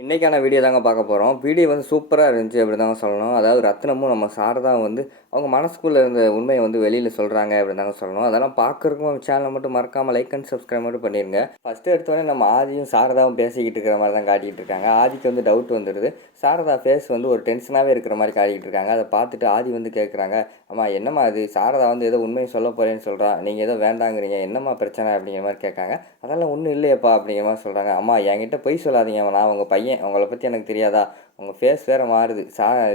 இன்றைக்கான வீடியோ தாங்க பார்க்க போகிறோம். வீடியோ வந்து சூப்பராக இருந்துச்சு அப்படி தாங்க சொல்லணும். அதாவது ரத்னமும் நம்ம சாரதாவும் வந்து அவங்க மனசுக்குள்ளே இருந்த உண்மையை வந்து வெளியில் சொல்கிறாங்க அப்படின்னு தாங்க சொல்லணும். அதெல்லாம் பார்க்குறக்கும் நம்ம சேனலை மட்டும் மறக்காமல் லைக் அண்ட் சப்ஸ்கிரைப் மட்டும் பண்ணிடுங்க. ஃபஸ்ட்டு எடுத்தோடனே நம்ம ஆதியும் சாரதாவும் பேசிக்கிட்டு இருக்கிற மாதிரி தான் காட்டிகிட்டு இருக்காங்க. ஆதிக்கு வந்து டவுட் வந்துடுது. சாரதா ஃபேஸ் வந்து ஒரு டென்ஷனாகவே இருக்கிற மாதிரி காட்டிக்கிட்டு இருக்காங்க. அதை பார்த்துட்டு ஆதி வந்து கேட்குறாங்க, அம்மா என்னம்மா அது சாரதா வந்து ஏதோ உண்மையை சொல்ல போகிறேன்னு சொல்கிறா, நீங்கள் ஏதோ வேண்டாங்கிறீங்க, என்னம்மா பிரச்சனை அப்படிங்கிற மாதிரி கேட்காங்க. அதெல்லாம் ஒன்றும் இல்லையப்பா அப்படிங்கிற மாதிரி சொல்கிறாங்க. அம்மா என்கிட்ட பொய் சொல்லாதீங்க, நான் உங்கள் பையன், உங்களை பற்றி எனக்கு தெரியாதா, உங்கள் ஃபேஸ் வேறு மாறுது,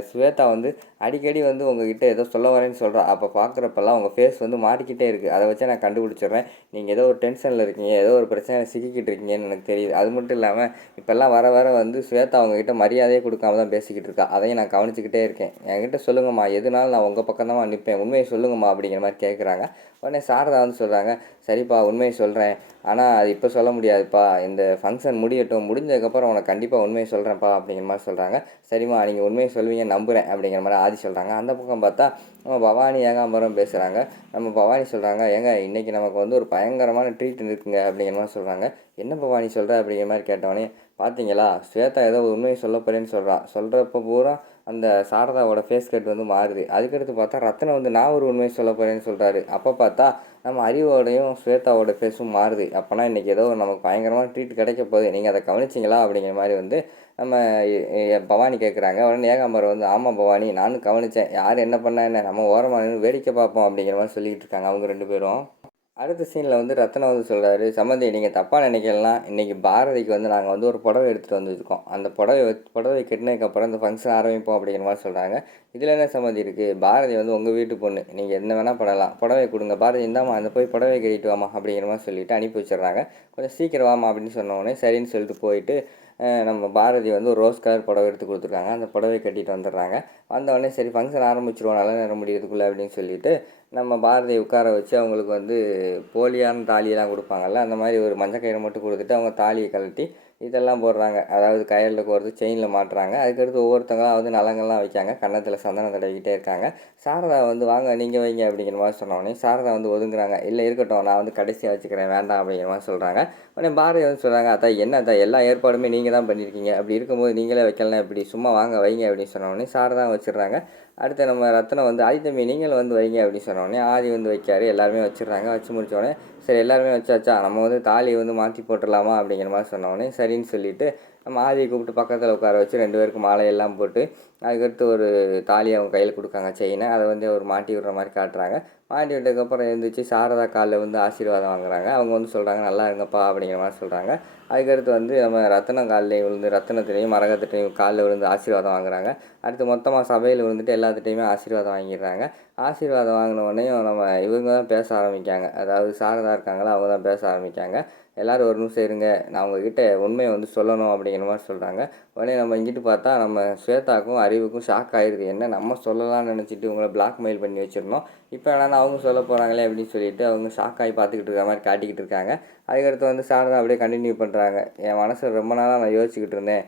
ஸ்வேதா வந்து அடிக்கடி வந்து உங்ககிட்ட ஏதோ சொல்ல வரேன்னு சொல்கிறா, அப்போ பார்க்குறப்பெல்லாம் உங்கள் ஃபேஸ் வந்து மாறிக்கிட்டே இருக்குது, அதை வச்சு நான் கண்டுபிடிச்சிடுறேன், நீங்கள் ஏதோ ஒரு டென்ஷனில் இருக்கீங்க, ஏதோ ஒரு பிரச்சனையில் சிக்கிக்கிட்டு இருக்கீங்கன்னு எனக்கு தெரியுது. அது மட்டும் இல்லாமல் இப்போல்லாம் வர வர வந்து ஸ்வேதா அவங்ககிட்ட மரியாதையே கொடுக்காம தான் பேசிக்கிட்டு இருக்கா, அதையும் நான் கவனிச்சிக்கிட்டே இருக்கேன், என்கிட்ட சொல்லுங்கம்மா, எதுனாலும் நான் உங்கள் பக்கம் தான் நிற்பேன், உண்மையை சொல்லுங்கம்மா அப்படிங்கிற மாதிரி கேட்குறாங்க. உடனே சாரதா வந்து சொல்கிறாங்க, சரிப்பா உண்மையை சொல்கிறேன், ஆனால் அது இப்போ சொல்ல முடியாதுப்பா, இந்த ஃபங்க்ஷன் முடியட்டும், முடிஞ்சதுக்கப்புறம் உனக்கு கண்டிப்பாக உண்மையை சொல்கிறேன்ப்பா அப்படிங்கிற மாதிரி சொல்கிறாங்க. சரிம்மா நீங்கள் உண்மையை சொல்வீங்க நம்புகிறேன் அப்படிங்கிற மாதிரி ஆதி சொல்கிறாங்க. அந்த பக்கம் பார்த்தா நம்ம பவானி ஏகாம்பரம் பேசுகிறாங்க. நம்ம பவானி சொல்கிறாங்க, ஏங்க இன்றைக்கி நமக்கு வந்து ஒரு பயங்கரமான ட்ரீட் இருக்குங்க அப்படிங்கிற மாதிரி சொல்கிறாங்க. என்ன பவானி சொல்கிற அப்படிங்கிற மாதிரி கேட்டவொடனே, பார்த்தீங்களா ஸ்வேதா ஏதோ உண்மையை சொல்ல போகிறேன்னு சொல்கிறப்ப பூரா அந்த சாரதாவோட ஃபேஸ் கட் வந்து மாறுது. அதுக்கடுத்து பார்த்தா ரத்னம் வந்து நான் ஒரு உண்மையை சொல்ல போகிறேன்னு சொல்கிறாரு. அப்போ பார்த்தா நம்ம அறிவோடையும் ஸ்வேதாவோட ஃபேஸும் மாறுது. அப்போனா இன்றைக்கி ஏதோ நமக்கு பயங்கரமான ட்ரீட் கிடைக்க போகுது, நீங்கள் அதை கவனிச்சிங்களா அப்படிங்கிற மாதிரி வந்து நம்ம பவானி கேட்குறாங்க. உடனே ஏகாம்பரம் வந்து, ஆமாம் பவானி நானும் கவனித்தேன், யார் என்ன பண்ணா என்ன, நம்ம ஓரமாக நின்று வேடிக்கை பார்ப்போம் அப்படிங்கிற மாதிரி சொல்லிக்கிட்டு இருக்காங்க அவங்க ரெண்டு பேரும். அடுத்த சீனில் வந்து ரத்னம் வந்து சொல்கிறாரு, சம்மந்தி நீங்கள் தப்பாக நினைக்கலாம், இன்றைக்கி பாரதிக்கு வந்து நாங்கள் வந்து ஒரு புடவை எடுத்துகிட்டு வந்துருக்கோம், அந்த புடவை கட்டினதுக்கப்புறம் இந்த ஃபங்க்ஷன் ஆரம்பிப்போம் அப்படிங்கிற மாதிரி சொல்கிறாங்க. இதில் என்ன சம்மந்தி இருக்குது, பாரதி வந்து உங்கள் வீட்டு பொண்ணு, நீங்கள் என்ன வேணால் பண்ணலாம், புடவை கொடுங்க, பாரதி இந்தாம்மா அந்த போய் புடவை கட்டிட்டு வாமா அப்படிங்கிற மாதிரி சொல்லிவிட்டு அனுப்பி வச்சிடுறாங்க. கொஞ்சம் சீக்கிரம் வாமா அப்படின்னு சொன்னோடனே சரின்னு சொல்லிட்டு போயிட்டு நம்ம பாரதி வந்து ஒரு ரோஸ் கலர் புடவை எடுத்து கொடுத்துருக்காங்க. அந்த புடவை கட்டிட்டு வந்துடுறாங்க. வந்தோடனே சரி ஃபங்க்ஷன் ஆரம்பிச்சிருவோம் நல்ல நேரம் முடியறதுக்குள்ளே அப்படின்னு சொல்லிட்டு நம்ம பாரதியை உட்கார வச்சு அவங்களுக்கு வந்து போலியான தாலியெல்லாம் கொடுப்பாங்கல்ல, அந்த மாதிரி ஒரு மஞ்சள் கயிறை மட்டும் கொடுத்துட்டு அவங்க தாலியை கழட்டி இதெல்லாம் போடுறாங்க. அதாவது கையில் கோர்த்து செயினில் மாட்டுறாங்க. அதுக்கடுத்து ஒவ்வொருத்தங்களாம் வந்து நலங்கள்லாம் வைக்காங்க, கன்னத்தில் சந்தனம் தடவிக்கிட்டே இருக்காங்க. சாரதா வந்து வாங்க நீங்கள் வைங்க அப்படிங்கிற மாதிரி சொன்னோடனே சாரதா வந்து ஒதுங்குறாங்க. இல்லை இருக்கட்டும் நான் வந்து கடைசியாக வச்சுக்கிறேன் வேண்டாம் அப்படிங்கிற மாதிரி சொல்கிறாங்க. உடனே பாரதி வந்து சொல்கிறாங்க, அத்தா என்ன அத்தா எல்லா ஏற்பாடுமே நீங்கள் தான் பண்ணியிருக்கீங்க, அப்படி இருக்கும்போது நீங்களே வைக்கலாம் எப்படி, சும்மா வாங்க வைங்க அப்படின்னு சொன்னோடனே சாரதா வச்சிடுறாங்க. அடுத்து நம்ம ரத்னம் வந்து ஆதி தம்பி நீங்கள் வந்து வைங்க அப்படின்னு சொன்னோடனே ஆதி வந்து வைக்காரு. எல்லாருமே வச்சிடுறாங்க. வச்சு முடித்தோடனே சரி எல்லாருமே வச்சாச்சா, நம்ம வந்து தாலியை வந்து மாற்றி போட்டுடலாமா அப்படிங்கிற மாதிரி சொன்னோடனே சரின்னு சொல்லிவிட்டு நம்ம ஆதியை கூப்பிட்டு பக்கத்தில் உட்கார வச்சு ரெண்டு பேருக்கும் மாலையெல்லாம் போட்டு அதுக்கடுத்து ஒரு தாலியை அவங்க கையில் கொடுக்காங்க, செயினை, அதை வந்து ஒரு மாட்டி விடுற மாதிரி காட்டுறாங்க. மாட்டி விட்டதுக்கப்புறம் எழுந்திரிச்சு சாரதா காலில் வந்து ஆசீர்வாதம் வாங்குறாங்க. அவங்க வந்து சொல்கிறாங்க நல்லா இருங்கப்பா அப்படிங்கிற மாதிரி சொல்கிறாங்க. அதுக்கடுத்து வந்து நம்ம ரத்தினம் காலிலையும் விழுந்து ரத்தினத்துலேயும் மரகத்துலேயும் காலில் விழுந்து ஆசீர்வாதம் வாங்குறாங்க. அடுத்து மொத்தமாக சபையில் விழுந்துட்டு எல்லாத்துட்டையுமே ஆசீர்வாதம் வாங்கிடுறாங்க. ஆசீர்வாதம் வாங்கின உடனேயும் நம்ம இவங்க தான் பேச ஆரம்பிக்காங்க. அதாவது சாரதா இருக்காங்களா அவங்க தான் பேச ஆரம்பிக்காங்க. எல்லோரும் ஒரு நிமிஷம் இருங்க, நான் உங்ககிட்ட உண்மையை வந்து சொல்லணும் அப்படிங்கிற மாதிரி சொல்கிறாங்க. உடனே நம்ம இங்கிட்டு பார்த்தா நம்ம ஸ்வேதாவுக்கும் அறிவுக்கும் ஷாக் ஆகிருக்கு. என்ன நம்ம சொல்லலாம்னு நினச்சிட்டு உங்களை பிளாக்மெயில் பண்ணி வச்சிருந்தோம், இப்போ என்னன்னா அவங்க சொல்ல போகிறாங்களே அப்படின்னு சொல்லிட்டு அவங்க ஷாக் ஆகி பார்த்துக்கிட்டு இருக்க மாதிரி காட்டிக்கிட்டு இருக்காங்க. அதுக்கடுத்து வந்து சாரதா அப்படியே கண்டினியூ பண்ணுறாங்க. என் மனசு ரொம்ப நாளாக நான் யோசிச்சுக்கிட்டு இருந்தேன்,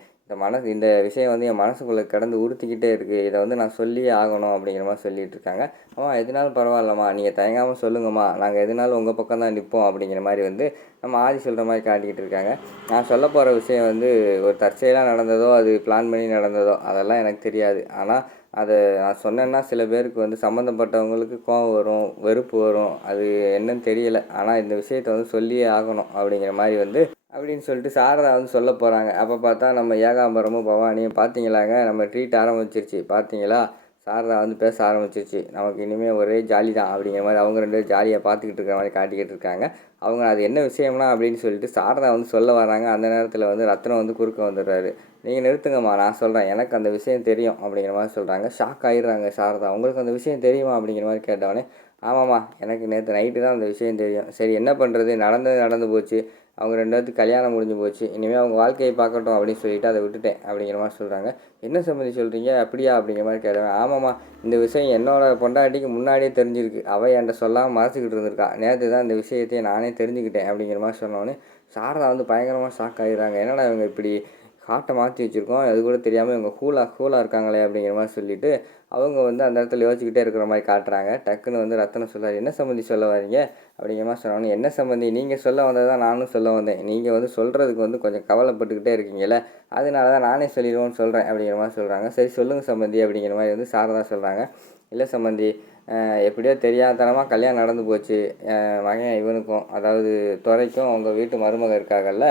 இந்த விஷயம் வந்து என் மனசுக்குள்ளே கிடந்து உறுத்திக்கிட்டே இருக்குது, இதை வந்து நான் சொல்லியே ஆகணும் அப்படிங்கிற மாதிரி சொல்லிகிட்டு இருக்காங்க. அம்மா எதுனாலும் பரவாயில்லம்மா, நீங்கள் தயங்காமல் சொல்லுங்கம்மா, நாங்கள் எதுனாலும் உங்கள் பக்கம் தான் நிற்போம் அப்படிங்கிற மாதிரி வந்து நம்ம ஆதி சொல்கிற மாதிரி காட்டிக்கிட்டு இருக்காங்க. நான் சொல்ல போகிற விஷயம் வந்து ஒரு தற்செயலாக நடந்ததோ அது பிளான் பண்ணி நடந்ததோ அதெல்லாம் எனக்கு தெரியாது. ஆனால் அதை நான் சொன்னேன்னா சில பேருக்கு வந்து சம்மந்தப்பட்டவங்களுக்கு கோபம் வரும், வெறுப்பு வரும், அது என்னன்னு தெரியலை. ஆனால் இந்த விஷயத்தை வந்து சொல்லியே ஆகணும் அப்படிங்கிற மாதிரி வந்து அப்படின்னு சொல்லிட்டு சாரதா வந்து சொல்ல போகிறாங்க. அப்போ பார்த்தா நம்ம ஏகாம்பரமும் பவானியும், பார்த்தீங்களாங்க நம்ம ட்ரீட் ஆரம்பிச்சிருச்சு, பார்த்தீங்களா சாரதா வந்து பேச ஆரம்பிச்சிருச்சு, நமக்கு இனிமேல் ஒரே ஜாலி தான் அப்படிங்கிற மாதிரி அவங்க ரெண்டு பேரும் ஜாலியாக பார்த்துக்கிட்டு இருக்கிற மாதிரி காட்டிக்கிட்டு இருக்காங்க. அவங்க அது என்ன விஷயம்னா அப்படின்னு சொல்லிட்டு சாரதா வந்து சொல்ல வராங்க. அந்த நேரத்தில் வந்து ரத்னம் வந்து குறுக்க வந்துடுறாரு. நீங்கள் நிறுத்துங்கம்மா நான் சொல்கிறேன், எனக்கு அந்த விஷயம் தெரியும் அப்படிங்கிற மாதிரி சொல்கிறாங்க. ஷாக் ஆகிடுறாங்க சாரதா. உங்களுக்கு அந்த விஷயம் தெரியுமா அப்படிங்கிற மாதிரி கேட்டவொடனே, ஆமாம்மா எனக்கு நேற்று நைட்டு தான் அந்த விஷயம் தெரியும், சரி என்ன பண்ணுறது, நடந்து போச்சு, அவங்க ரெண்டு பேர்த்துக்கு கல்யாணம் முடிஞ்சு போச்சு, இனிமேல் அவங்க வாழ்க்கையை பார்க்கட்டும் அப்படின்னு சொல்லிவிட்டு அதை விட்டுட்டேன் அப்படிங்கிற மாதிரி சொல்கிறாங்க. என்ன சம்மந்தி சொல்கிறீங்க அப்படியா அப்படிங்கிற மாதிரி கேட்டேன். ஆமாம்மா இந்த விஷயம் என்னோடய பொண்டாட்டிக்கு முன்னாடியே தெரிஞ்சிருக்கு, அவள் என்கிட்ட சொல்லாமல் மறைச்சிக்கிட்டு இருந்திருக்கா, நேற்று தான் இந்த விஷயத்தையே நானே தெரிஞ்சுக்கிட்டேன் அப்படிங்கிற மாதிரி சொன்னோன்னே சாரதா வந்து பயங்கரமாக ஷாக் ஆகிடுறாங்க. என்னடா இவங்க இப்படி காட்டை மாற்றி வச்சுருக்கோம், அது கூட தெரியாமல் இவங்க கூலாக இருக்காங்களே அப்படிங்கிற மாதிரி சொல்லிவிட்டு அவங்க வந்து அந்த இடத்துல யோசிச்சுக்கிட்டே இருக்கிற மாதிரி காட்டுறாங்க. டக்குன்னு வந்து ரத்தனம் சொல்கிறார், என்ன சம்மந்தி சொல்ல வரீங்க அப்படிங்கிற மாதிரி சொன்னோன்னே, என்ன சம்மந்தி நீங்கள் சொல்ல வந்தது தான் நானும் சொல்ல வந்தேன், நீங்கள் வந்து சொல்கிறதுக்கு வந்து கொஞ்சம் கவலைப்பட்டுக்கிட்டே இருக்கீங்களே, அதனால தான் நானே சொல்லிடுவோன்னு சொல்கிறேன் அப்படிங்கிற மாதிரி சொல்கிறாங்க. சரி சொல்லுங்கள் சம்மந்தி அப்படிங்கிற மாதிரி வந்து சாரதா சொல்கிறாங்க. இல்லை சம்மந்தி, எப்படியோ தெரியாதனமாக கல்யாணம் நடந்து போச்சு, மகன் இவனுக்கும் அதாவது துரைக்கும் அவங்க வீட்டு மருமக இருக்காங்கல்ல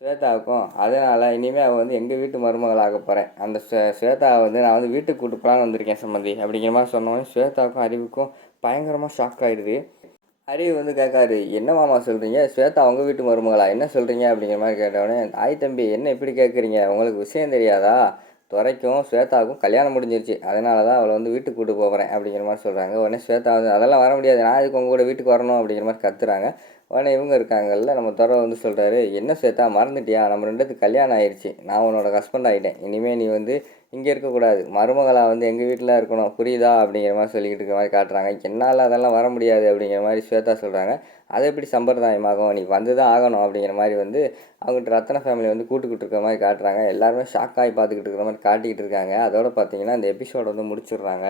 ஸ்வேதாவுக்கும், அதனால் இனிமேல் அவள் வந்து எங்கள் வீட்டு மருமகள் ஆக போகிறேன், அந்த ஸ்வேதாவை வந்து நான் வந்து வீட்டுக்கு கூட்டு போகலான்னு வந்திருக்கேன் சம்மந்தி அப்படிங்கிற மாதிரி சொன்னோன்னே ஸ்வேதாவுக்கும் அறிவுக்கும் பயங்கரமாக ஷாக் ஆகிடுது. அறிவு வந்து கேட்காரு, என்ன மாமா சொல்கிறீங்க, ஸ்வேதா அவங்க வீட்டு மருமகளா, என்ன சொல்கிறீங்க அப்படிங்கிற மாதிரி கேட்டவுடனே, ஆய் தம்பி என்ன இப்படி கேட்குறீங்க, உங்களுக்கு விஷயம் தெரியாதா, துரைக்கும் ஸ்வேதாவுக்கும் கல்யாணம் முடிஞ்சிருச்சு, அதனால தான் அவளை வந்து வீட்டுக்கு கூட்டு போகிறேன் அப்படிங்கிற மாதிரி சொல்கிறாங்க. உடனே ஸ்வேதா வந்து அதெல்லாம் வர முடியாது, நான் இதுக்கு உங்க கூட வீட்டுக்கு வரணும் அப்படிங்கிற மாதிரி கத்துறாங்க. உடனே இவங்க இருக்காங்கல்ல நம்ம துரை வந்து சொல்கிறாரு, என்ன ஸ்வேதா மறந்துட்டியா, நம்ம ரெண்டுத்துக்கு கல்யாணம் ஆயிடுச்சு, நான் உன்னோட ஹஸ்பண்ட் ஆகிட்டேன், இனிமேல் நீ வந்து இங்கே இருக்கக்கூடாது, மருமகளாக வந்து எங்கள் வீட்டில் இருக்கணும், புரியுதா அப்படிங்கிற மாதிரி சொல்லிக்கிட்டு இருக்க மாதிரி காட்டுறாங்க. என்னால் அதெல்லாம் வர முடியாது அப்படிங்கிற மாதிரி ஸ்வேதா சொல்கிறாங்க. அது எப்படி சம்பிரதாயமாகும், நீ வந்து தான் ஆகணும் அப்படிங்கிற மாதிரி வந்து அவங்ககிட்ட ரத்ன ஃபேமிலி வந்து கூட்டுக்கிட்டு இருக்க மாதிரி காட்டுறாங்க. எல்லாருமே ஷாக் ஆகி பார்த்துக்கிட்டு இருக்கிற மாதிரி காட்டிக்கிட்டு இருக்காங்க. அதோட பார்த்தீங்கன்னா இந்த எபிசோட வந்து முடிச்சிடுறாங்க.